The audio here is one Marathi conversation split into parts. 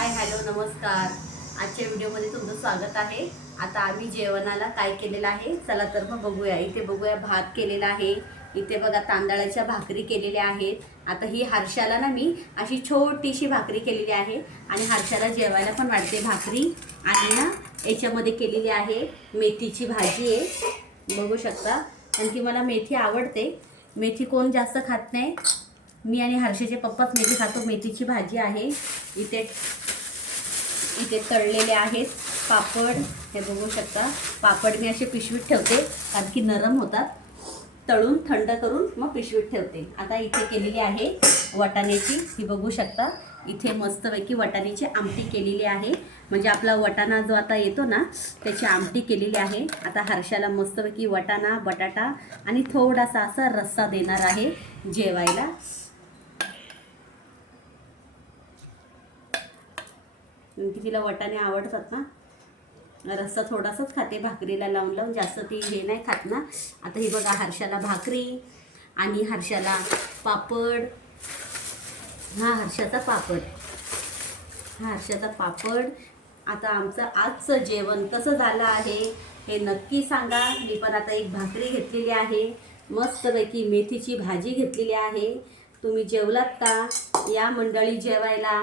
हाय हॅलो नमस्कार. आजच्या व्हिडिओमध्ये तुमचं स्वागत आहे. आता आम्ही जेवणाला काय केलेलं आहे चला तर मग बघूया. इथे बघूया भात केलेला आहे, इथे बघा तांदळाच्या भाकरी केलेल्या आहेत. आता ही हर्षाला ना मी अशी छोटीशी भाकरी केलेली आहे आणि हर्षाला जेवायला पण वाढते भाकरी. आणि ना याच्यामध्ये केलेली आहे मेथीची भाजी आहे, बघू शकता. आणखी मला मेथी आवडते, मेथी कोण जास्त खात नाही, मी आणि हर्षाचे पप्पाच मेथी खातो. मेथीची भाजी आहे. इथे इथे तळलेले आहेत पापड, हे बघू शकता. पापड मी असे पिशवीत ठेवते कारण की नरम होतात, तळून थंड करून मग पिशवीत ठेवते. आता इथे केलेली आहे वाटाण्याची, ही बघू शकता. इथे मस्तपैकी वाटाण्याची आमटी केलेली आहे, म्हणजे आपला वाटाणा जो आता येतो ना त्याची आमटी केलेली आहे. आता हर्षाला मस्तपैकी वाटाणा बटाटा आणि थोडासा असा रस्सा देणार आहे जेवायला. तिला वाटाणे आवडतात ना, रस्सा थोडासाच खाते भाकरीला लावून लावून, जास्त ती हे नाही खात ना. आता ही बघा हर्षाला भाकरी आणि हर्षाला पापड. हा हर्षाचा पापड. आता आमचं आजचं जेवण कसं झालं आहे हे नक्की सांगा. मी पण आता एक भाकरी घेतलेली आहे, मस्तपैकी मेथीची भाजी घेतलेली आहे. तुम्ही जेवलात का? या मंडळी जेवायला.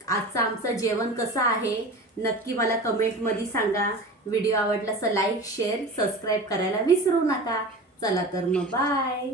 आजचं आमचं जेवण कसं आहे नक्की मला कमेंटमध्ये सांगा. व्हिडिओ आवडला तर लाईक शेअर सबस्क्राईब करायला विसरू नका. चला तर मग बाय.